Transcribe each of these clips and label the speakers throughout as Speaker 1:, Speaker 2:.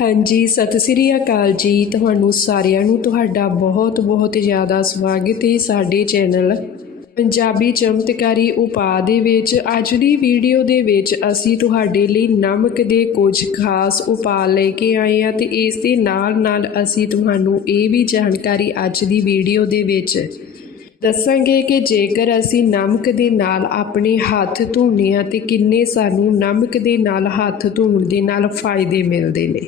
Speaker 1: ਹਾਂਜੀ, ਸਤਿ ਸ੍ਰੀ ਅਕਾਲ ਜੀ। ਤੁਹਾਨੂੰ ਸਾਰਿਆਂ ਨੂੰ ਤੁਹਾਡਾ ਬਹੁਤ ਬਹੁਤ ਜ਼ਿਆਦਾ ਸਵਾਗਤ ਹੈ ਸਾਡੇ ਚੈਨਲ ਪੰਜਾਬੀ ਚਮਤਕਾਰੀ ਉਪਾਅ ਦੇ ਵਿੱਚ। ਅੱਜ ਦੀ ਵੀਡੀਓ ਦੇ ਵਿੱਚ ਅਸੀਂ ਤੁਹਾਡੇ ਲਈ ਨਮਕ ਦੇ ਕੁਝ ਖਾਸ ਉਪਾਅ ਲੈ ਕੇ ਆਏ ਹਾਂ ਤੇ ਇਸ ਦੇ ਨਾਲ ਨਾਲ ਅਸੀਂ ਤੁਹਾਨੂੰ ਇਹ ਵੀ ਜਾਣਕਾਰੀ ਅੱਜ ਦੀ ਵੀਡੀਓ ਦੇ ਵਿੱਚ ਦੱਸਾਂਗੇ ਕਿ ਜੇਕਰ ਅਸੀਂ ਨਮਕ ਦੇ ਨਾਲ ਆਪਣੇ ਹੱਥ ਧੋਣੇ ਆ ਤੇ ਕਿੰਨੇ ਸਾਨੂੰ ਨਮਕ ਦੇ ਨਾਲ ਹੱਥ ਧੋਣ ਦੇ ਨਾਲ ਫਾਇਦੇ ਮਿਲਦੇ ਨੇ।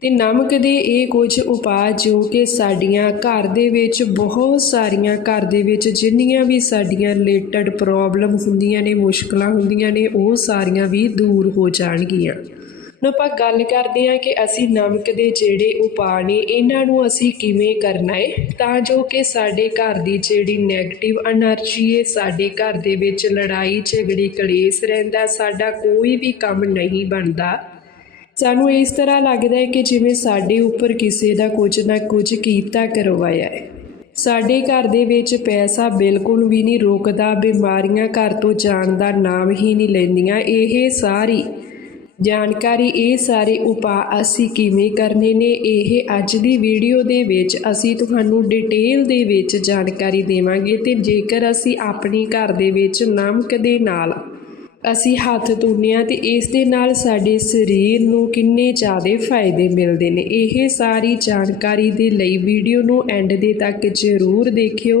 Speaker 1: ਤੇ ਨਮਕ ਦੇ ਇਹ ਕੁਝ ਉਪਾਅ ਜੋ ਕਿ ਸਾਡੀਆਂ ਘਰ ਦੇ ਵਿੱਚ ਬਹੁਤ ਸਾਰੀਆਂ ਘਰ ਦੇ ਵਿੱਚ ਜਿੰਨੀਆਂ ਵੀ ਸਾਡੀਆਂ ਰਿਲੇਟਡ ਪ੍ਰੋਬਲਮ ਹੁੰਦੀਆਂ ਨੇ, ਮੁਸ਼ਕਲਾਂ ਹੁੰਦੀਆਂ ਨੇ, ਉਹ ਸਾਰੀਆਂ ਵੀ ਦੂਰ ਹੋ ਜਾਣਗੀਆਂ। ਹੁਣ ਆਪਾਂ ਗੱਲ ਕਰਦੇ ਹਾਂ ਕਿ ਅਸੀਂ ਨਮਕ ਦੇ ਜਿਹੜੇ ਉਪਾਅ ਨੇ, ਇਹਨਾਂ ਨੂੰ ਅਸੀਂ ਕਿਵੇਂ ਕਰਨਾ ਹੈ ਤਾਂ ਜੋ ਕਿ ਸਾਡੇ ਘਰ ਦੀ ਜਿਹੜੀ ਨੈਗੇਟਿਵ એનર્ਜੀ ਹੈ ਸਾਡੇ ਘਰ ਦੇ ਵਿੱਚ ਲੜਾਈ, ਝਗੜੇ, ਕਲੇਸ਼ ਰਹਿੰਦਾ, ਸਾਡਾ ਕੋਈ ਵੀ ਕੰਮ ਨਹੀਂ ਬਣਦਾ। ਸਾਨੂੰ ਇਸ ਤਰ੍ਹਾਂ ਲੱਗਦਾ ਹੈ ਕਿ ਜਿਵੇਂ ਸਾਡੇ ਉੱਪਰ ਕਿਸੇ ਦਾ ਕੁਝ ਨਾ ਕੁਝ ਕੀਤਾ ਕਰਵਾਇਆ ਹੈ ਸਾਡੇ ਘਰ ਦੇ ਵਿੱਚ ਪੈਸਾ ਬਿਲਕੁਲ ਵੀ ਨਹੀਂ ਰੋਕਦਾ, ਬਿਮਾਰੀਆਂ ਘਰ ਤੋਂ ਜਾਣ ਦਾ ਨਾਮ ਹੀ ਨਹੀਂ ਲੈਂਦੀਆਂ, ਇਹ ਸਾਰੀ ਜਾਣਕਾਰੀ ਇਹ ਸਾਰੇ ਉਪਾਅ ਅਸੀਂ ਕਿਵੇਂ ਕਰਨੇ ਨੇ, ਇਹ ਅੱਜ ਦੀ ਵੀਡੀਓ ਦੇ ਵਿੱਚ ਅਸੀਂ ਤੁਹਾਨੂੰ ਡਿਟੇਲ ਦੇ ਵਿੱਚ ਜਾਣਕਾਰੀ ਦੇਵਾਂਗੇ ਤੇ ਜੇਕਰ ਅਸੀਂ ਆਪਣੇ ਘਰ ਦੇ ਵਿੱਚ ਨਮਕ ਦੇ ਨਾਲ ਅਸੀਂ ਹੱਥ ਧੋਂਦੇ ਹਾਂ ਤੇ ਇਸ ਦੇ ਨਾਲ ਸਾਡੇ ਸਰੀਰ ਨੂੰ ਕਿੰਨੇ ਜ਼ਿਆਦਾ ਫਾਇਦੇ ਮਿਲਦੇ ਨੇ, ਇਹ ਸਾਰੀ ਜਾਣਕਾਰੀ ਦੇ ਲਈ ਵੀਡੀਓ ਨੂੰ ਐਂਡ ਦੇ ਤੱਕ ਜ਼ਰੂਰ ਦੇਖਿਓ।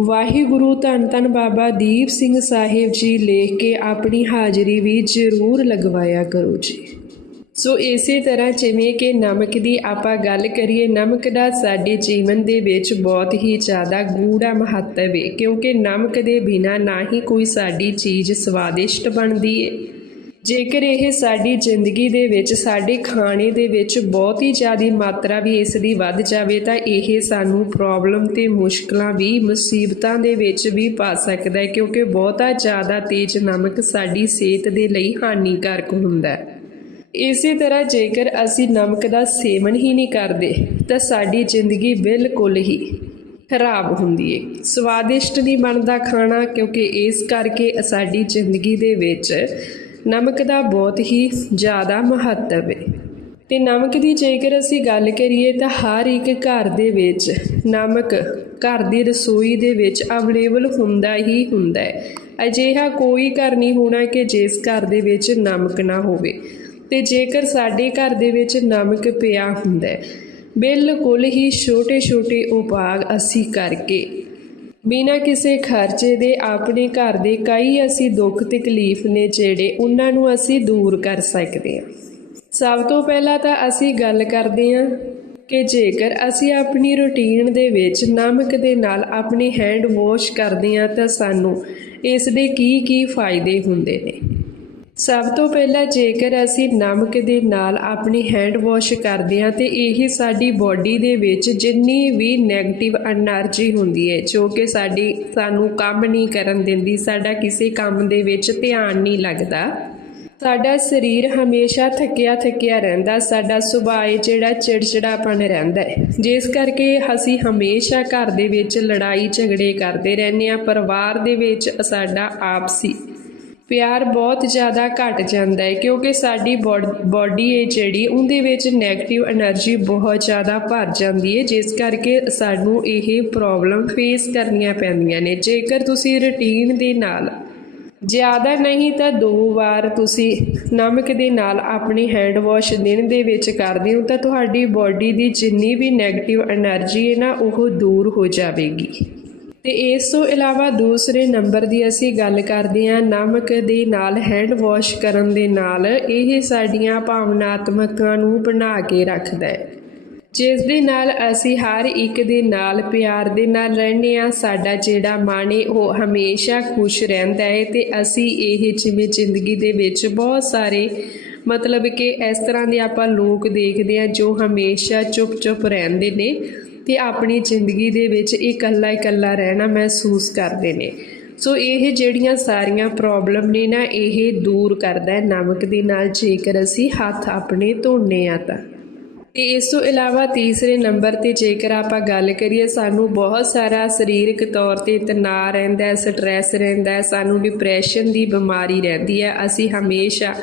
Speaker 1: ਵਾਹਿਗੁਰੂ ਧੰਨ ਧੰਨ ਬਾਬਾ ਦੀਪ ਸਿੰਘ ਸਾਹਿਬ ਜੀ ਲਿਖ ਕੇ ਆਪਣੀ ਹਾਜ਼ਰੀ ਵੀ ਜ਼ਰੂਰ ਲਗਵਾਇਆ ਕਰੋ ਜੀ। ਸੋ ਇਸੇ ਤਰ੍ਹਾਂ ਜਿਵੇਂ ਕਿ ਨਮਕ ਦੀ ਆਪਾਂ ਗੱਲ ਕਰੀਏ, ਨਮਕ ਦਾ ਸਾਡੇ ਜੀਵਨ ਦੇ ਵਿੱਚ ਬਹੁਤ ਹੀ ਜ਼ਿਆਦਾ ਗੂੜਾ ਮਹੱਤਵ ਹੈ ਕਿਉਂਕਿ ਨਮਕ ਦੇ ਬਿਨਾ ਨਾ ਹੀ ਕੋਈ ਸਾਡੀ ਚੀਜ਼ ਸਵਾਦਿਸ਼ਟ ਬਣਦੀ ਹੈ ਜੇਕਰ ਇਹ ਸਾਡੀ ਜ਼ਿੰਦਗੀ ਦੇ ਵਿੱਚ, ਸਾਡੇ ਖਾਣੇ ਦੇ ਵਿੱਚ ਬਹੁਤ ਹੀ ਜ਼ਿਆਦਾ ਮਾਤਰਾ ਵੀ ਇਸ ਦੀ ਵੱਧ ਜਾਵੇ, ਤਾਂ ਇਹ ਸਾਨੂੰ ਪ੍ਰੋਬਲਮ ਤੇ ਮੁਸ਼ਕਲਾਂ ਵੀ, ਮੁਸੀਬਤਾਂ ਦੇ ਵਿੱਚ ਵੀ ਪਾ ਸਕਦਾ ਹੈ, ਕਿਉਂਕਿ ਬਹੁਤਾ ਜ਼ਿਆਦਾ ਤੇਜ਼ ਨਮਕ ਸਾਡੀ ਸਿਹਤ ਦੇ ਲਈ ਹਾਨੀਕਾਰਕ ਹੁੰਦਾ ਹੈ। ਇਸੇ ਤਰ੍ਹਾਂ ਜੇਕਰ ਅਸੀਂ ਨਮਕ ਦਾ ਸੇਵਨ ਹੀ ਨਹੀਂ ਕਰਦੇ, ਤਾਂ ਸਾਡੀ ਜ਼ਿੰਦਗੀ ਬਿਲਕੁਲ ਹੀ ਖਰਾਬ ਹੁੰਦੀ ਹੈ ਸਵਾਦਿਸ਼ਟ ਨਹੀਂ ਬਣਦਾ ਖਾਣਾ, ਕਿਉਂਕਿ ਇਸ ਕਰਕੇ ਸਾਡੀ ਜ਼ਿੰਦਗੀ ਦੇ ਵਿੱਚ ਨਮਕ ਦਾ ਬਹੁਤ ਹੀ ਜ਼ਿਆਦਾ ਮਹੱਤਵ ਹੈ। ਤੇ ਨਮਕ ਦੀ ਜੇਕਰ ਅਸੀਂ ਗੱਲ ਕਰੀਏ ਤਾਂ ਹਰ ਇੱਕ ਘਰ ਦੇ ਵਿੱਚ ਨਮਕ ਘਰ ਦੀ ਰਸੋਈ ਦੇ ਵਿੱਚ ਅਵੇਲੇਬਲ ਹੁੰਦਾ ਹੀ ਹੁੰਦਾ ਹੈ। ਅਜਿਹਾ ਕੋਈ ਘਰ ਨਹੀਂ ਹੋਣਾ ਕਿ ਜਿਸ ਘਰ ਦੇ ਵਿੱਚ ਨਮਕ ਨਾ ਹੋਵੇ। ਤੇ ਜੇਕਰ ਸਾਡੇ ਘਰ ਦੇ ਵਿੱਚ ਨਮਕ ਪਿਆ ਹੁੰਦਾ ਹੈ, ਬਿਲਕੁਲ ਹੀ ਛੋਟੇ-ਛੋਟੇ ਉਪਾਅ ਅਸੀਂ ਕਰਕੇ ਬਿਨਾਂ ਕਿਸੇ ਖਰਚੇ ਦੇ ਆਪਣੇ ਘਰ ਦੇ ਕਈ ਅਸੀਂ ਦੁੱਖ ਤਕਲੀਫ ਨੇ ਜਿਹੜੇ ਉਹਨਾਂ ਨੂੰ ਅਸੀਂ ਦੂਰ ਕਰ ਸਕਦੇ ਹਾਂ। ਸਭ ਤੋਂ ਪਹਿਲਾਂ ਤਾਂ ਅਸੀਂ ਗੱਲ ਕਰਦੇ ਹਾਂ ਕਿ ਜੇਕਰ ਅਸੀਂ ਆਪਣੀ ਰੁਟੀਨ ਦੇ ਵਿੱਚ ਨਮਕ ਦੇ ਨਾਲ ਆਪਣੀ ਹੈਂਡ ਵਾਸ਼ ਕਰਦੇ ਹਾਂ ਤਾਂ ਸਾਨੂੰ ਇਸ ਦੇ ਕੀ ਕੀ ਫਾਇਦੇ ਹੁੰਦੇ ਨੇ। ਸਭ ਤੋਂ ਪਹਿਲਾਂ ਜੇਕਰ ਅਸੀਂ ਨਮਕ ਦੇ ਨਾਲ ਆਪਣੀ ਹੈਂਡ ਵਾਸ਼ ਕਰਦੇ ਹਾਂ, ਤੇ ਇਹ ਸਾਡੀ ਬੋਡੀ ਦੇ ਵਿੱਚ ਜਿੰਨੀ ਵੀ ਨੈਗੇਟਿਵ એનર્ਜੀ ਹੁੰਦੀ ਹੈ, ਜੋ ਕਿ ਸਾਡੀ, ਸਾਨੂੰ ਕੰਮ ਨਹੀਂ ਕਰਨ ਦਿੰਦੀ, ਸਾਡਾ ਕਿਸੇ ਕੰਮ ਦੇ ਵਿੱਚ ਧਿਆਨ ਨਹੀਂ ਲੱਗਦਾ, ਸਾਡਾ ਸਰੀਰ ਹਮੇਸ਼ਾ ਥੱਕਿਆ ਥੱਕਿਆ ਰਹਿੰਦਾ, ਸਾਡਾ ਸੁਭਾਅ ਜਿਹੜਾ ਚਿੜਚਿੜਾਪਣ ਰਹਿੰਦਾ ਜਿਸ ਕਰਕੇ ਅਸੀਂ ਹਮੇਸ਼ਾ ਘਰ ਦੇ ਵਿੱਚ ਲੜਾਈ ਝਗੜੇ ਕਰਦੇ ਰਹਿੰਦੇ ਆ ਪਰਿਵਾਰ ਦੇ ਵਿੱਚ ਸਾਡਾ ਆਪਸੀ ਪਿਆਰ ਬਹੁਤ ਜ਼ਿਆਦਾ ਘਟ ਜਾਂਦਾ ਹੈ ਕਿਉਂਕਿ ਸਾਡੀ ਬਾਡੀ ਹੈ ਜਿਹੜੀ, ਉਹਦੇ ਵਿੱਚ ਨੈਗੇਟਿਵ એનર્ਜੀ ਬਹੁਤ ਜ਼ਿਆਦਾ ਭਰ ਜਾਂਦੀ ਹੈ, ਜਿਸ ਕਰਕੇ ਸਾਨੂੰ ਇਹ ਪ੍ਰੋਬਲਮ ਫੇਸ ਕਰਨੀਆਂ ਪੈਂਦੀਆਂ ਨੇ। ਜੇਕਰ ਤੁਸੀਂ ਰੁਟੀਨ ਦੇ ਨਾਲ ਜ਼ਿਆਦਾ ਨਹੀਂ ਤਾਂ ਦੋ ਵਾਰ ਤੁਸੀਂ ਨਮਕ ਦੇ ਨਾਲ ਆਪਣੀ ਹੈਂਡ ਵਾਸ਼ ਦਿਨ ਦੇ ਵਿੱਚ ਕਰਦੇ ਹੋ, ਤਾਂ ਤੁਹਾਡੀ ਬਾਡੀ ਦੀ ਜਿੰਨੀ ਵੀ ਨੈਗੇਟਿਵ એનર્ਜੀ ਹੈ ਨਾ, ਉਹ ਦੂਰ ਹੋ ਜਾਵੇਗੀ। ਤੇ ਇਸ ਤੋਂ ਇਲਾਵਾ ਦੂਸਰੇ ਨੰਬਰ ਦੀ ਅਸੀਂ ਗੱਲ ਕਰਦੇ ਹਾਂ, ਨਮਕ ਦੇ ਨਾਲ ਹੈਂਡ ਵਾਸ਼ ਕਰਨ ਦੇ ਨਾਲ, ਇਹ ਸਾਡੀਆਂ ਭਾਵਨਾਤਮਕਾਂ ਨੂੰ ਬਣਾ ਕੇ ਰੱਖਦਾ ਹੈ। ਜਿਸ ਦੇ ਨਾਲ ਅਸੀਂ ਹਰ ਇੱਕ ਦੇ ਨਾਲ, ਪਿਆਰ ਦੇ ਨਾਲ ਰਹਿੰਦੇ ਆ ਸਾਡਾ ਜਿਹੜਾ ਮਨ ਹੈ, ਉਹ ਹਮੇਸ਼ਾ ਖੁਸ਼ ਰਹਿੰਦਾ ਹੈ ਤੇ ਅਸੀਂ ਇਹ ਜਿਵੇਂ ਜ਼ਿੰਦਗੀ ਦੇ ਵਿੱਚ ਬਹੁਤ ਸਾਰੇ ਮਤਲਬ ਕਿ ਇਸ ਤਰ੍ਹਾਂ ਦੇ ਆਪਾਂ ਲੋਕ ਦੇਖਦੇ ਆ ਜੋ ਹਮੇਸ਼ਾ ਚੁੱਪ-ਚੁੱਪ ਰਹਿੰਦੇ ਨੇ। ਤੇ ਆਪਣੀ ਜ਼ਿੰਦਗੀ ਦੇ ਵਿੱਚ ਇਕੱਲਾ ਇਕੱਲਾ ਰਹਿਣਾ ਮਹਿਸੂਸ ਕਰਦੇ ਨੇ। ਸੋ ਇਹ ਜਿਹੜੀਆਂ ਸਾਰੀਆਂ ਪ੍ਰੋਬਲਮ ਨੇ ਨਾ, ਇਹ ਦੂਰ ਕਰਦਾ ਹੈ ਨਮਕ ਦੇ ਨਾਲ, ਜੇਕਰ ਅਸੀਂ ਹੱਥ ਆਪਣੇ ਧੋਨੇ ਆ ਤਾਂ। ਤੇ ਇਸ ਤੋਂ ਇਲਾਵਾ ਤੀਸਰੇ ਨੰਬਰ ਤੇ ਜੇਕਰ ਆਪਾਂ ਗੱਲ ਕਰੀਏ, ਸਾਨੂੰ ਬਹੁਤ ਸਾਰਾ ਸਰੀਰਕ ਤੌਰ ਤੇ ਤਣਾਅ ਰਹਿੰਦਾ ਹੈ ਸਟ੍ਰੈਸ ਰਹਿੰਦਾ ਹੈ, ਸਾਨੂੰ ਡਿਪਰੈਸ਼ਨ ਦੀ ਬਿਮਾਰੀ ਰਹਿੰਦੀ ਹੈ। ਅਸੀਂ ਹਮੇਸ਼ਾ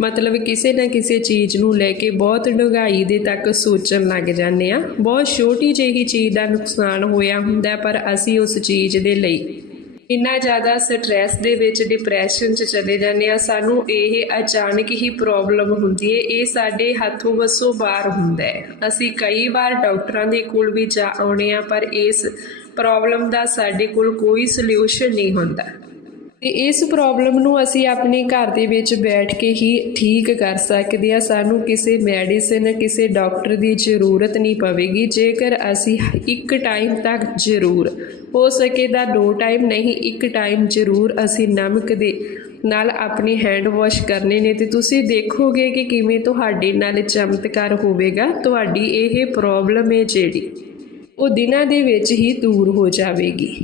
Speaker 1: ਮਤਲਬ ਕਿਸੇ ਨਾ ਕਿਸੇ ਚੀਜ਼ ਨੂੰ ਲੈ ਕੇ ਬਹੁਤ ਡੂੰਘਾਈ ਦੇ ਤੱਕ ਸੋਚਣ ਲੱਗ ਜਾਂਦੇ ਆ ਬਹੁਤ ਛੋਟੀ ਜਿਹੀ ਚੀਜ਼ ਦਾ ਨੁਕਸਾਨ ਹੋਇਆ ਹੁੰਦਾ, ਪਰ ਅਸੀਂ ਉਸ ਚੀਜ਼ ਦੇ ਲਈ ਇੰਨਾ ਜ਼ਿਆਦਾ ਸਟ੍ਰੈਸ ਦੇ ਵਿੱਚ ਡਿਪਰੈਸ਼ਨ 'ਚ ਚਲੇ ਜਾਂਦੇ ਆ ਸਾਨੂੰ ਇਹ ਅਚਾਨਕ ਹੀ ਪ੍ਰੋਬਲਮ ਹੁੰਦੀ ਹੈ। ਇਹ ਸਾਡੇ ਹੱਥੋਂ ਵਸੋਂ ਬਾਹਰ ਹੁੰਦਾ ਹੈ। ਅਸੀਂ ਕਈ ਵਾਰ ਡਾਕਟਰਾਂ ਦੇ ਕੋਲ ਵੀ ਜਾ ਆਉਣੇ ਆ ਪਰ ਇਸ ਪ੍ਰੋਬਲਮ ਦਾ ਸਾਡੇ ਕੋਲ ਕੋਈ ਸੋਲੂਸ਼ਨ ਨਹੀਂ ਹੁੰਦਾ। ਤੇ ਇਸ ਪ੍ਰੋਬਲਮ ਨੂੰ ਅਸੀਂ ਆਪਣੇ ਘਰ ਦੇ ਵਿੱਚ ਬੈਠ ਕੇ ਹੀ ਠੀਕ ਕਰ ਸਕਦੇ ਆ ਸਾਨੂੰ ਕਿਸੇ ਮੈਡੀਸਿਨ ਕਿਸੇ ਡਾਕਟਰ ਦੀ ਜ਼ਰੂਰਤ ਨਹੀਂ ਪਵੇਗੀ। ਜੇਕਰ ਅਸੀਂ ਇੱਕ ਟਾਈਮ ਤੱਕ ਜ਼ਰੂਰ, ਹੋ ਸਕੇ ਤਾਂ ਦੋ ਟਾਈਮ ਨਹੀਂ, ਇੱਕ ਟਾਈਮ ਜ਼ਰੂਰ ਅਸੀਂ ਨਮਕ ਦੇ ਨਾਲ ਆਪਣੇ ਹੈਂਡ ਵਾਸ਼ ਕਰਨੇ ਨੇ। ਤੇ ਤੁਸੀਂ ਦੇਖੋਗੇ ਕਿ ਕਿਵੇਂ ਤੁਹਾਡੇ ਨਾਲ ਚਮਤਕਾਰ ਹੋਵੇਗਾ। ਤੁਹਾਡੀ ਇਹ ਪ੍ਰੋਬਲਮ ਹੈ ਜਿਹੜੀ ਉਹ ਦਿਨਾਂ ਦੇ ਵਿੱਚ ਹੀ ਦੂਰ ਹੋ ਜਾਵੇਗੀ।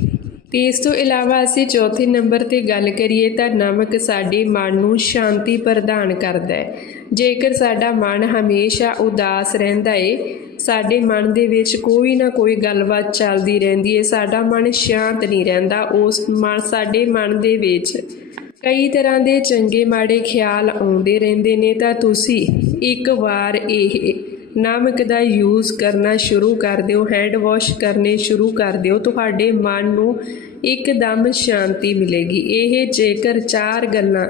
Speaker 1: ਤੇ ਇਸ ਤੋਂ ਇਲਾਵਾ ਅਸੀਂ ਚੌਥੇ ਨੰਬਰ ਤੇ ਗੱਲ ਕਰੀਏ ਤਾਂ ਨਮਕ ਸਾਡੇ ਮਨ ਨੂੰ ਸ਼ਾਂਤੀ ਪ੍ਰਦਾਨ ਕਰਦਾ ਹੈ। ਜੇਕਰ ਸਾਡਾ ਮਨ ਹਮੇਸ਼ਾ ਉਦਾਸ ਰਹਿੰਦਾ ਏ, ਸਾਡੇ ਮਨ ਦੇ ਵਿੱਚ ਕੋਈ ਨਾ ਕੋਈ ਗੱਲਬਾਤ ਚੱਲਦੀ ਰਹਿੰਦੀ ਏ, ਸਾਡਾ ਮਨ ਸ਼ਾਂਤ ਨਹੀਂ ਰਹਿੰਦਾ ਉਸ ਮਨ, ਸਾਡੇ ਮਨ ਦੇ ਵਿੱਚ। ਕਈ ਤਰ੍ਹਾਂ ਦੇ ਚੰਗੇ ਮਾੜੇ ਖਿਆਲ ਆਉਂਦੇ ਰਹਿੰਦੇ ਨੇ ਤਾਂ ਤੁਸੀਂ ਇੱਕ ਵਾਰ ਇਹ ਨਮਕ ਦਾ ਯੂਜ਼ ਕਰਨਾ ਸ਼ੁਰੂ ਕਰ ਦਿਓ ਹੈਂਡ ਵਾਸ਼ ਕਰਨੇ ਸ਼ੁਰੂ ਕਰ ਦਿਓ, ਤੁਹਾਡੇ ਮਨ ਨੂੰ ਇੱਕਦਮ ਸ਼ਾਂਤੀ ਮਿਲੇਗੀ। ਇਹ ਜੇਕਰ ਚਾਰ ਗੱਲਾਂ,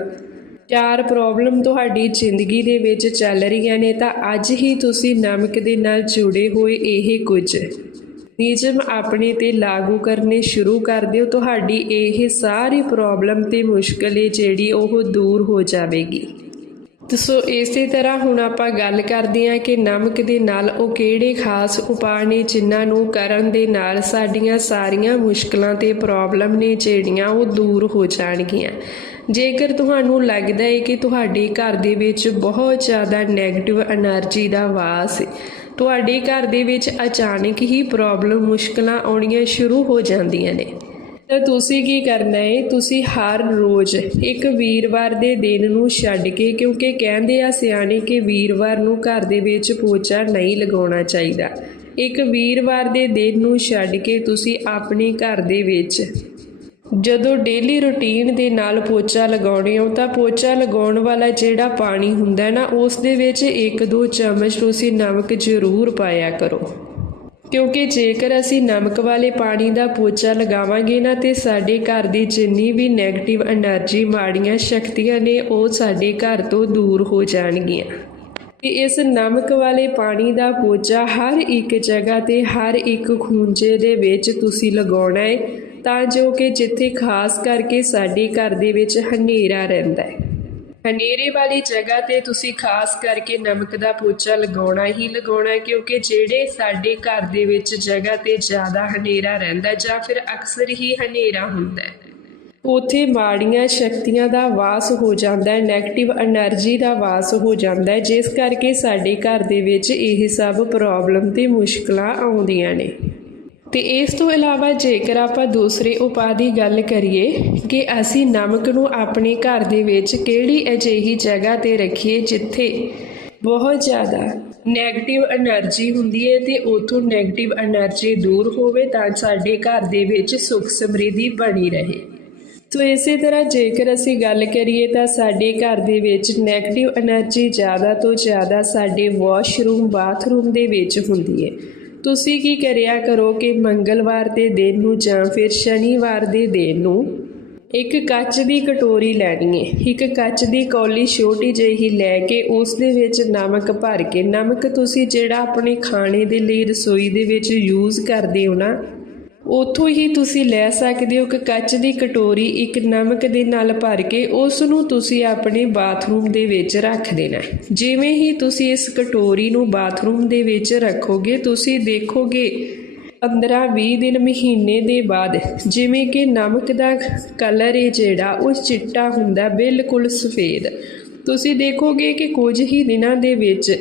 Speaker 1: ਚਾਰ ਪ੍ਰੋਬਲਮ ਤੁਹਾਡੀ ਜ਼ਿੰਦਗੀ ਦੇ ਵਿੱਚ ਚੱਲ ਰਹੀਆਂ ਨੇ, ਤਾਂ ਅੱਜ ਹੀ ਤੁਸੀਂ ਨਮਕ ਦੇ ਨਾਲ ਜੁੜੇ ਹੋਏ ਇਹ ਕੁਝ ਨਿਯਮ ਆਪਣੇ ਤੇ ਲਾਗੂ ਕਰਨੇ ਸ਼ੁਰੂ ਕਰ ਦਿਓ। ਤੁਹਾਡੀ ਇਹ ਸਾਰੀ ਪ੍ਰੋਬਲਮ ਤੇ ਮੁਸ਼ਕਲ ਜਿਹੜੀ ਉਹ ਦੂਰ ਹੋ ਜਾਵੇਗੀ। ਤੇ ਸੋ ਇਸੇ ਤਰ੍ਹਾਂ ਹੁਣ ਆਪਾਂ ਗੱਲ ਕਰਦੇ ਹਾਂ ਕਿ ਨਮਕ ਦੇ ਨਾਲ ਉਹ ਕਿਹੜੇ ਖਾਸ ਉਪਾਅ ਨੇ ਜਿਨ੍ਹਾਂ ਨੂੰ ਕਰਨ ਦੇ ਨਾਲ ਸਾਡੀਆਂ ਸਾਰੀਆਂ ਮੁਸ਼ਕਲਾਂ ਤੇ ਪ੍ਰੋਬਲਮ ਨੇ ਜਿਹੜੀਆਂ ਉਹ ਦੂਰ ਹੋ ਜਾਣਗੀਆਂ। ਜੇਕਰ ਤੁਹਾਨੂੰ ਲੱਗਦਾ ਹੈ ਕਿ ਤੁਹਾਡੇ ਘਰ ਦੇ ਵਿੱਚ ਬਹੁਤ ਜ਼ਿਆਦਾ ਨੈਗੇਟਿਵ એનર્ਜੀ ਦਾ ਵਾਸ ਹੈ, ਤੁਹਾਡੇ ਘਰ ਦੇ ਵਿੱਚ ਅਚਾਨਕ ਹੀ ਪ੍ਰੋਬਲਮ ਮੁਸ਼ਕਲਾਂ ਆਉਣੀਆਂ ਸ਼ੁਰੂ ਹੋ ਜਾਂਦੀਆਂ ਨੇ। ਤਾਂ ਤੁਸੀਂ ਕੀ ਕਰਨਾ ਹੈ ਤੁਸੀਂ ਹਰ ਰੋਜ਼ ਇੱਕ ਵੀਰਵਾਰ ਦੇ ਦਿਨ ਨੂੰ ਛੱਡ ਕੇ, ਕਿਉਂਕਿ ਕਹਿੰਦੇ ਆ ਸਿਆਣੇ ਕਿ ਵੀਰਵਾਰ ਨੂੰ ਘਰ ਦੇ ਵਿੱਚ ਪੋਚਾ ਨਹੀਂ ਲਗਾਉਣਾ ਚਾਹੀਦਾ। ਇੱਕ ਵੀਰਵਾਰ ਦੇ ਦਿਨ ਨੂੰ ਛੱਡ ਕੇ ਤੁਸੀਂ ਆਪਣੇ ਘਰ ਦੇ ਵਿੱਚ ਜਦੋਂ ਡੇਲੀ ਰੁਟੀਨ ਦੇ ਨਾਲ ਪੋਚਾ ਲਗਾਉਣੇ ਹੋ, ਤਾਂ ਪੋਚਾ ਲਗਾਉਣ ਵਾਲਾ ਜਿਹੜਾ ਪਾਣੀ ਹੁੰਦਾ ਨਾ, ਉਸ ਦੇ ਵਿੱਚ ਇੱਕ ਦੋ ਚਮਚ ਤੁਸੀਂ ਨਮਕ ਜ਼ਰੂਰ ਪਾਇਆ ਕਰੋ। ਕਿਉਂਕਿ ਜੇਕਰ ਅਸੀਂ ਨਮਕ ਵਾਲੇ ਪਾਣੀ ਦਾ ਪੋਚਾ ਲਗਾਵਾਂਗੇ ਨਾ ਤੇ ਸਾਡੇ ਘਰ ਦੀ ਜਿੰਨੀ ਵੀ ਨੈਗੇਟਿਵ એનર્ਜੀ ਮਾੜੀਆਂ ਸ਼ਕਤੀਆਂ ਨੇ, ਉਹ ਸਾਡੇ ਘਰ ਤੋਂ ਦੂਰ ਹੋ ਜਾਣਗੀਆਂ। ਕਿ ਇਸ ਨਮਕ ਵਾਲੇ ਪਾਣੀ ਦਾ ਪੋਚਾ ਹਰ ਇੱਕ ਜਗ੍ਹਾ ਤੇ, ਹਰ ਇੱਕ ਖੂੰਜੇ ਦੇ ਵਿੱਚ ਤੁਸੀਂ ਲਗਾਉਣਾ ਹੈ ਤਾਂ ਜੋ ਕਿ ਜਿੱਥੇ ਖਾਸ ਕਰਕੇ ਸਾਡੇ ਘਰ ਦੇ ਵਿੱਚ ਹਨੇਰਾ ਰਹਿੰਦਾ ਹੈ ਹਨੇਰੇ ਵਾਲੀ ਜਗ੍ਹਾ ਤੇ ਤੁਸੀਂ ਖਾਸ ਕਰਕੇ ਨਮਕ ਦਾ ਪੋਚਾ ਲਗਾਉਣਾ ਹੀ ਲਗਾਉਣਾ ਕਿਉਂਕਿ ਜਿਹੜੇ ਸਾਡੇ ਘਰ ਦੇ ਵਿੱਚ ਜਗ੍ਹਾ ਤੇ ਜ਼ਿਆਦਾ ਹਨੇਰਾ ਰਹਿੰਦਾ ਜਾਂ ਫਿਰ ਅਕਸਰ ਹੀ ਹਨੇਰਾ ਹੁੰਦਾ ਹੈ, ਉਥੇ ਮਾੜੀਆਂ ਸ਼ਕਤੀਆਂ ਦਾ ਵਾਸ ਹੋ ਜਾਂਦਾ ਹੈ 네ਗੇਟਿਵ એનર્ਜੀ ਦਾ ਵਾਸ ਹੋ ਜਾਂਦਾ ਹੈ, ਜਿਸ ਕਰਕੇ ਸਾਡੇ ਘਰ ਦੇ ਵਿੱਚ ਇਹ ਸਭ ਪ੍ਰੋਬਲਮ ਤੇ ਮੁਸ਼ਕਲਾਂ ਆਉਂਦੀਆਂ ਨੇ। ਤੇ ਇਸ ਤੋਂ ਇਲਾਵਾ ਜੇਕਰ ਆਪਾਂ ਦੂਸਰੇ ਉਪਾਅ ਦੀ ਗੱਲ ਕਰੀਏ ਕਿ ਅਸੀਂ ਨਮਕ ਨੂੰ ਆਪਣੇ ਘਰ ਦੇ ਵਿੱਚ ਕਿਹੜੀ ਅਜਿਹੀ ਜਗ੍ਹਾ ਤੇ ਰੱਖੀਏ ਜਿੱਥੇ ਬਹੁਤ ਜ਼ਿਆਦਾ ਨੈਗੇਟਿਵ એનર્ਜੀ ਹੁੰਦੀ ਹੈ ਤੇ ਉਥੋਂ ਨੈਗੇਟਿਵ એનર્ਜੀ ਦੂਰ ਹੋਵੇ ਤਾਂ ਸਾਡੇ ਘਰ ਦੇ ਵਿੱਚ ਸੁੱਖ ਸਮ੍ਰਿੱਧੀ ਬਣੀ ਰਹੇ। ਸੋ ਇਸੇ ਤਰ੍ਹਾਂ ਜੇਕਰ ਅਸੀਂ ਗੱਲ ਕਰੀਏ ਤਾਂ ਸਾਡੇ ਘਰ ਦੇ ਵਿੱਚ ਨੈਗੇਟਿਵ એનર્ਜੀ ਜ਼ਿਆਦਾ ਤੋਂ ਜ਼ਿਆਦਾ ਸਾਡੇ ਵਾਸ਼ਰੂਮ ਬਾਥਰੂਮ ਦੇ ਵਿੱਚ ਹੁੰਦੀ ਹੈ। ਤੁਸੀਂ ਕੀ ਕਰਿਆ ਕਰੋ ਕਿ ਮੰਗਲਵਾਰ ਦੇ ਦਿਨ ਨੂੰ ਜਾਂ ਫਿਰ ਸ਼ਨੀਵਾਰ ਦੇ ਦਿਨ ਨੂੰ ਇੱਕ ਕੱਚ ਦੀ ਕਟੋਰੀ ਲੈਣੀ ਹੈ। ਇੱਕ ਕੱਚ ਦੀ ਕੌਲੀ ਛੋਟੀ ਜਿਹੀ ਲੈ ਕੇ ਉਸ ਦੇ ਵਿੱਚ ਨਮਕ ਭਰ ਕੇ। ਨਮਕ ਤੁਸੀਂ ਜਿਹੜਾ ਆਪਣੇ ਖਾਣੇ ਦੇ ਲਈ ਰਸੋਈ ਦੇ ਵਿੱਚ ਯੂਜ਼ ਕਰਦੇ ਹੋ ਨਾ ਉਥੋਂ ਹੀ ਤੁਸੀਂ ਲੈ ਸਕਦੇ ਹੋ ਕਿ ਕੱਚ ਦੀ ਕਟੋਰੀ ਇੱਕ ਨਮਕ ਦੇ ਨਾਲ ਭਰ ਕੇ ਉਸ ਨੂੰ ਤੁਸੀਂ ਆਪਣੇ ਬਾਥਰੂਮ ਦੇ ਵਿੱਚ ਰੱਖ ਦੇਣਾ ਜਿਵੇਂ ਹੀ ਤੁਸੀਂ ਇਸ ਕਟੋਰੀ ਨੂੰ ਬਾਥਰੂਮ ਦੇ ਵਿੱਚ ਰੱਖੋਗੇ, ਤੁਸੀਂ ਦੇਖੋਗੇ 15-20 ਦਿਨ ਮਹੀਨੇ ਦੇ ਬਾਅਦ ਜਿਵੇਂ ਕਿ ਨਮਕ ਦਾ ਕਲਰ ਹੈ ਜਿਹੜਾ, ਉਹ ਚਿੱਟਾ ਹੁੰਦਾ, ਬਿਲਕੁਲ ਸਫੇਦ। ਤੁਸੀਂ ਦੇਖੋਗੇ ਕਿ ਕੁਝ ਹੀ ਦਿਨਾਂ ਦੇ ਵਿੱਚ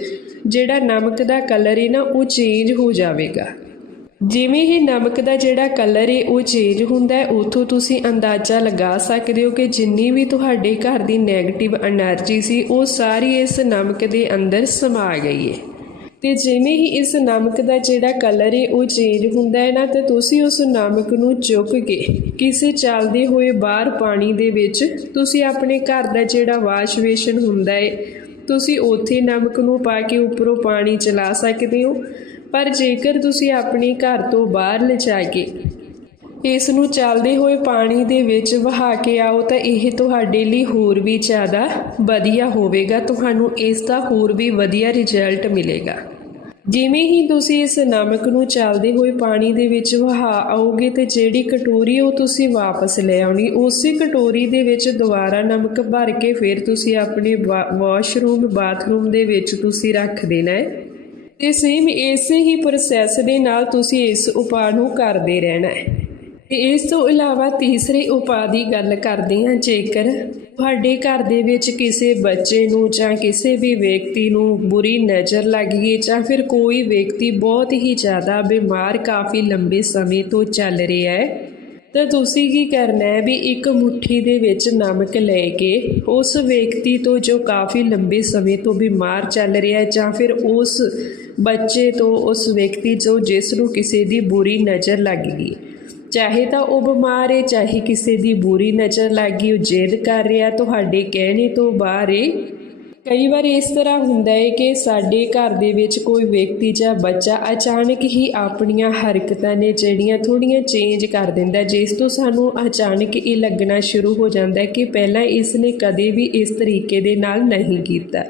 Speaker 1: ਜਿਹੜਾ ਨਮਕ ਦਾ ਕਲਰ ਹੈ ਨਾ, ਉਹ ਚੇਂਜ ਹੋ ਜਾਵੇਗਾ। ਜਿਵੇਂ ਹੀ ਨਮਕ ਦਾ ਜਿਹੜਾ ਕਲਰ ਹੈ ਉਹ ਚੇਂਜ ਹੁੰਦਾ ਹੈ, ਉਥੋਂ ਤੁਸੀਂ ਅੰਦਾਜ਼ਾ ਲਗਾ ਸਕਦੇ ਹੋ ਕਿ ਜਿੰਨੀ ਵੀ ਤੁਹਾਡੇ ਘਰ ਦੀ ਨੈਗੇਟਿਵ એનર્ਜੀ ਸੀ, ਉਹ ਸਾਰੀ ਇਸ ਨਮਕ ਦੇ ਅੰਦਰ ਸਮਾ ਗਈ ਹੈ ਤੇ ਜਿਵੇਂ ਹੀ ਇਸ ਨਮਕ ਦਾ ਜਿਹੜਾ ਕਲਰ ਹੈ ਉਹ ਚੇਂਜ ਹੁੰਦਾ ਹੈ ਨਾ, ਤੇ ਤੁਸੀਂ ਉਸ ਨਮਕ ਨੂੰ ਚੁੱਕ ਕੇ ਕਿਸੇ ਚੱਲਦੇ ਹੋਏ ਬਾਹਰ ਪਾਣੀ ਦੇ ਵਿੱਚ ਤੁਸੀਂ ਆਪਣੇ ਘਰ ਦਾ ਜਿਹੜਾ ਵਾਸ਼ ਵੇਸ਼ਨ ਹੁੰਦਾ ਹੈ ਤੁਸੀਂ ਉੱਥੇ ਨਮਕ ਨੂੰ ਪਾ ਕੇ ਉੱਪਰੋਂ ਪਾਣੀ ਚਲਾ ਸਕਦੇ ਹੋ। ਪਰ ਜੇਕਰ ਤੁਸੀਂ ਆਪਣੇ ਘਰ ਤੋਂ ਬਾਹਰ ਲਿਜਾ ਕੇ ਇਸ ਨੂੰ ਚੱਲਦੇ ਹੋਏ ਪਾਣੀ ਦੇ ਵਿੱਚ ਵਹਾ ਕੇ ਆਓ ਤਾਂ ਇਹ ਤੁਹਾਡੇ ਲਈ ਹੋਰ ਵੀ ਜ਼ਿਆਦਾ ਵਧੀਆ ਹੋਵੇਗਾ, ਤੁਹਾਨੂੰ ਇਸ ਦਾ ਹੋਰ ਵੀ ਵਧੀਆ ਰਿਜ਼ਲਟ ਮਿਲੇਗਾ। ਜਿਵੇਂ ਹੀ ਤੁਸੀਂ ਇਸ ਨਮਕ ਨੂੰ ਚੱਲਦੇ ਹੋਏ ਪਾਣੀ ਦੇ ਵਿੱਚ ਵਹਾ ਆਓਗੇ ਤੇ ਜਿਹੜੀ ਕਟੋਰੀ ਉਹ ਤੁਸੀਂ ਵਾਪਸ ਲੈ ਆਉਣੀ, ਉਸੇ ਕਟੋਰੀ ਦੇ ਵਿੱਚ ਦੁਬਾਰਾ ਨਮਕ ਭਰ ਕੇ ਫਿਰ ਤੁਸੀਂ ਆਪਣੇ ਵਾਸ਼ਰੂਮ ਬਾਥਰੂਮ ਦੇ ਵਿੱਚ ਤੁਸੀਂ ਰੱਖ ਦੇਣਾ ਹੈ। ਤੇ ਸੇਮ ਇਸੇ ਹੀ ਪ੍ਰੋਸੈਸ ਦੇ ਨਾਲ ਤੁਸੀਂ ਇਸ ਉਪਾਅ ਨੂੰ ਕਰਦੇ ਰਹਿਣਾ ਹੈ। ਤੇ ਇਸ ਤੋਂ ਇਲਾਵਾ ਤੀਸਰੇ ਉਪਾਅ ਦੀ ਗੱਲ ਕਰਦੇ ਹਾਂ, ਜੇਕਰ ਤੁਹਾਡੇ ਘਰ ਦੇ ਵਿੱਚ ਕਿਸੇ ਬੱਚੇ ਨੂੰ ਜਾਂ ਕਿਸੇ ਵੀ ਵਿਅਕਤੀ ਨੂੰ ਬੁਰੀ ਨਜ਼ਰ ਲੱਗ ਗਈ ਜਾਂ ਫਿਰ ਕੋਈ ਵਿਅਕਤੀ ਬਹੁਤ ਹੀ ਜ਼ਿਆਦਾ ਬਿਮਾਰ ਕਾਫੀ ਲੰਬੇ ਸਮੇਂ ਤੋਂ ਚੱਲ ਰਿਹਾ ਹੈ ਤਾਂ ਤੁਸੀਂ ਕੀ ਕਰਨਾ ਹੈ ਵੀ ਇੱਕ ਮੁਠੀ ਦੇ ਵਿੱਚ ਨਮਕ ਲੈ ਕੇ ਉਸ ਵਿਅਕਤੀ ਤੋਂ ਜੋ ਕਾਫੀ ਲੰਬੇ ਸਮੇਂ ਤੋਂ ਬਿਮਾਰ ਚੱਲ ਰਿਹਾ ਹੈ ਜਾਂ ਫਿਰ ਉਸ ਬੱਚੇ ਤੋਂ ਉਸ ਵਿਅਕਤੀ ਜੋ ਜਿਸ ਨੂੰ ਕਿਸੇ ਦੀ ਬੁਰੀ ਨਜ਼ਰ ਲੱਗ ਗਈ। ਚਾਹੇ ਤਾਂ ਉਹ ਬਿਮਾਰ ਹੈ, ਚਾਹੇ ਕਿਸੇ ਦੀ ਬੁਰੀ ਨਜ਼ਰ ਲੱਗ ਗਈ, ਉਹ ਜਿੱਦ ਕਰ ਰਿਹਾ, ਤੁਹਾਡੇ ਕਹਿਣੇ ਤੋਂ ਬਾਹਰ ਹੈ। ਕਈ ਵਾਰ ਇਸ ਤਰ੍ਹਾਂ ਹੁੰਦਾ ਹੈ ਕਿ ਸਾਡੇ ਘਰ ਦੇ ਵਿੱਚ ਕੋਈ ਵਿਅਕਤੀ ਜਾਂ ਬੱਚਾ ਅਚਾਨਕ ਹੀ ਆਪਣੀਆਂ ਹਰਕਤਾਂ ਨੇ ਜਿਹੜੀਆਂ ਥੋੜੀਆਂ ਚੇਂਜ ਕਰ ਦਿੰਦਾ, ਜਿਸ ਤੋਂ ਸਾਨੂੰ ਅਚਾਨਕ ਇਹ ਲੱਗਣਾ ਸ਼ੁਰੂ ਹੋ ਜਾਂਦਾ ਹੈ ਕਿ ਪਹਿਲਾਂ ਇਸ ਨੇ ਕਦੇ ਵੀ ਇਸ ਤਰੀਕੇ ਦੇ ਨਾਲ ਨਹੀਂ ਕੀਤਾ।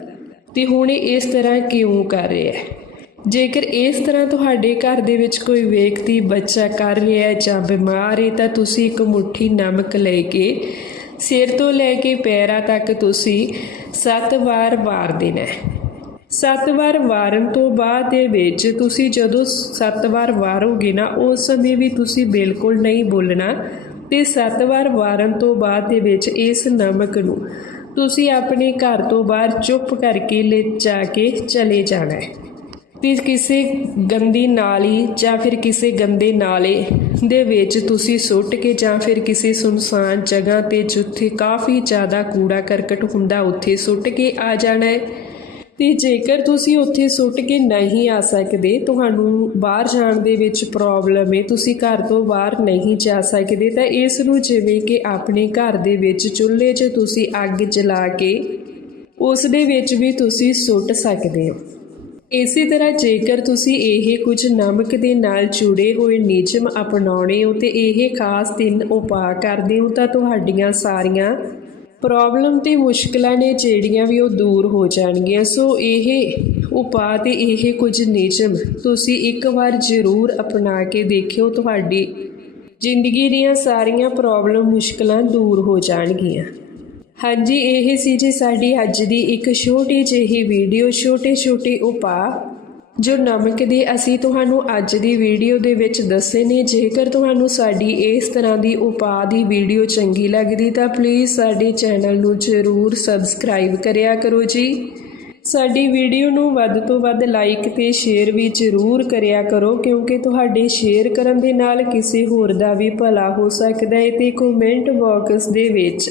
Speaker 1: ਤੇ ਹੁਣ ਇਹ ਇਸ ਤਰ੍ਹਾਂ ਕਿਉਂ ਕਰ ਰਿਹਾ ਹੈ? ਜੇਕਰ ਇਸ ਤਰ੍ਹਾਂ ਤੁਹਾਡੇ ਘਰ ਦੇ ਵਿੱਚ ਕੋਈ ਵਿਅਕਤੀ ਬੱਚਾ ਕਰ ਰਿਹਾ ਹੈ ਜਾਂ ਬਿਮਾਰ ਹੈ ਤਾਂ ਤੁਸੀਂ ਇੱਕ ਮੁਠੀ ਨਮਕ ਲੈ ਕੇ ਸਿਰ ਤੋਂ ਲੈ ਕੇ ਪੈਰਾਂ ਤੱਕ ਤੁਸੀਂ 7 ਵਾਰ ਵਾਰ ਦੇਣਾ ਹੈ। 7 ਵਾਰ ਵਾਰਨ ਤੋਂ ਬਾਅਦ ਦੇ ਵਿੱਚ ਤੁਸੀਂ ਜਦੋਂ 7 ਵਾਰ ਵਾਰੋਗੇ ਨਾ, ਉਸ ਸਮੇਂ ਵੀ ਤੁਸੀਂ ਬਿਲਕੁਲ ਨਹੀਂ ਬੋਲਣਾ ਤੇ 7 ਵਾਰ ਵਾਰਨ ਤੋਂ ਬਾਅਦ ਦੇ ਵਿੱਚ ਇਸ ਨਮਕ ਨੂੰ ਤੁਸੀਂ ਆਪਣੇ ਘਰ ਤੋਂ ਬਾਹਰ ਚੁੱਪ ਕਰਕੇ ਲੈ ਜਾ ਕੇ ਚਲੇ ਜਾਣਾ ਹੈ। ਤੇ ਕਿਸੇ ਗੰਦੀ ਨਾਲੀ ਜਾਂ ਫਿਰ ਕਿਸੇ ਗੰਦੇ ਨਾਲੇ ਦੇ ਵਿੱਚ ਤੁਸੀਂ ਸੁੱਟ ਕੇ ਜਾਂ ਫਿਰ ਕਿਸੇ ਸੁਨਸਾਨ ਜਗ੍ਹਾ ਤੇ ਜਿੱਥੇ ਕਾਫੀ ਜ਼ਿਆਦਾ ਕੂੜਾ ਕਰਕਟ ਹੁੰਦਾ, ਉੱਥੇ ਸੁੱਟ ਕੇ ਆ ਜਾਣਾ ਹੈ। ਤੇ ਜੇਕਰ ਤੁਸੀਂ ਉੱਥੇ ਸੁੱਟ ਕੇ ਨਹੀਂ ਆ ਸਕਦੇ, ਤੁਹਾਨੂੰ ਬਾਹਰ ਜਾਣ ਦੇ ਵਿੱਚ ਪ੍ਰੋਬਲਮ ਹੈ। ਤੁਸੀਂ ਘਰ ਤੋਂ ਬਾਹਰ ਨਹੀਂ ਜਾ ਸਕਦੇ, ਤਾਂ ਇਸ ਨੂੰ ਜਿਵੇਂ ਕਿ ਆਪਣੇ ਘਰ ਦੇ ਵਿੱਚ ਚੁੱਲ੍ਹੇ 'ਚ ਤੁਸੀਂ ਅੱਗ ਜਲਾ ਕੇ ਉਸ ਦੇ ਵਿੱਚ ਵੀ ਤੁਸੀਂ ਸੁੱਟ ਸਕਦੇ ਹੋ। ਇਸੇ ਤਰ੍ਹਾਂ ਜੇਕਰ ਤੁਸੀਂ ਇਹ ਕੁਝ ਨਮਕ ਦੇ ਨਾਲ ਜੁੜੇ ਹੋਏ ਨਿਯਮ ਅਪਣਾਉਣੇ ਹੋ ਤੇ ਇਹ ਖਾਸ ਤਿੰਨ ਉਪਾਅ ਕਰਦੇ ਹੋ ਤਾਂ ਤੁਹਾਡੀਆਂ ਸਾਰੀਆਂ ਪ੍ਰੋਬਲਮ ਤੇ ਮੁਸ਼ਕਲਾਂ ਨੇ ਜਿਹੜੀਆਂ ਵੀ ਉਹ ਦੂਰ ਹੋ ਜਾਣਗੀਆਂ। ਸੋ ਇਹ ਉਪਾਅ ਤੇ ਇਹ ਕੁਝ ਨਿਯਮ ਤੁਸੀਂ ਇੱਕ ਵਾਰ ਜ਼ਰੂਰ ਅਪਣਾ ਕੇ ਦੇਖਿਓ। ਤੁਹਾਡੀ ਜ਼ਿੰਦਗੀ ਦੀਆਂ ਸਾਰੀਆਂ ਪ੍ਰੋਬਲਮ, ਮੁਸ਼ਕਲਾਂ ਦੂਰ ਹੋ ਜਾਣਗੀਆਂ। ਹਾਂਜੀ, ਇਹ ਸੀ ਜੀ ਸਾਡੀ ਅੱਜ ਦੀ ਇੱਕ ਛੋਟੀ ਜਿਹੀ ਵੀਡੀਓ, ਛੋਟੇ ਛੋਟੇ ਉਪਾਅ, ਜੋ ਨਮਕ ਦੇ ਅਸੀਂ ਤੁਹਾਨੂੰ ਅੱਜ ਦੀ ਵੀਡੀਓ ਦੇ ਵਿੱਚ ਦੱਸੇ ਨੇ। ਜੇਕਰ ਤੁਹਾਨੂੰ ਸਾਡੀ ਇਸ ਤਰ੍ਹਾਂ ਦੀ ਉਪਾਅ ਦੀ ਵੀਡੀਓ ਚੰਗੀ ਲੱਗਦੀ, ਤਾਂ ਪਲੀਜ਼ ਸਾਡੇ ਚੈਨਲ ਨੂੰ ਜ਼ਰੂਰ ਸਬਸਕ੍ਰਾਈਬ ਕਰਿਆ ਕਰੋ ਜੀ। ਸਾਡੀ ਵੀਡੀਓ ਨੂੰ ਵੱਧ ਤੋਂ ਵੱਧ ਲਾਈਕ ਤੇ ਸ਼ੇਅਰ ਵੀ ਜ਼ਰੂਰ ਕਰਿਆ ਕਰੋ, ਕਿਉਂਕਿ ਤੁਹਾਡੇ ਸ਼ੇਅਰ ਕਰਨ ਦੇ ਨਾਲ ਕਿਸੇ ਹੋਰ ਦਾ ਵੀ ਭਲਾ ਹੋ ਸਕਦਾ ਹੈ ਤੇ ਕਮੈਂਟ ਬਾਕਸ ਦੇ ਵਿੱਚ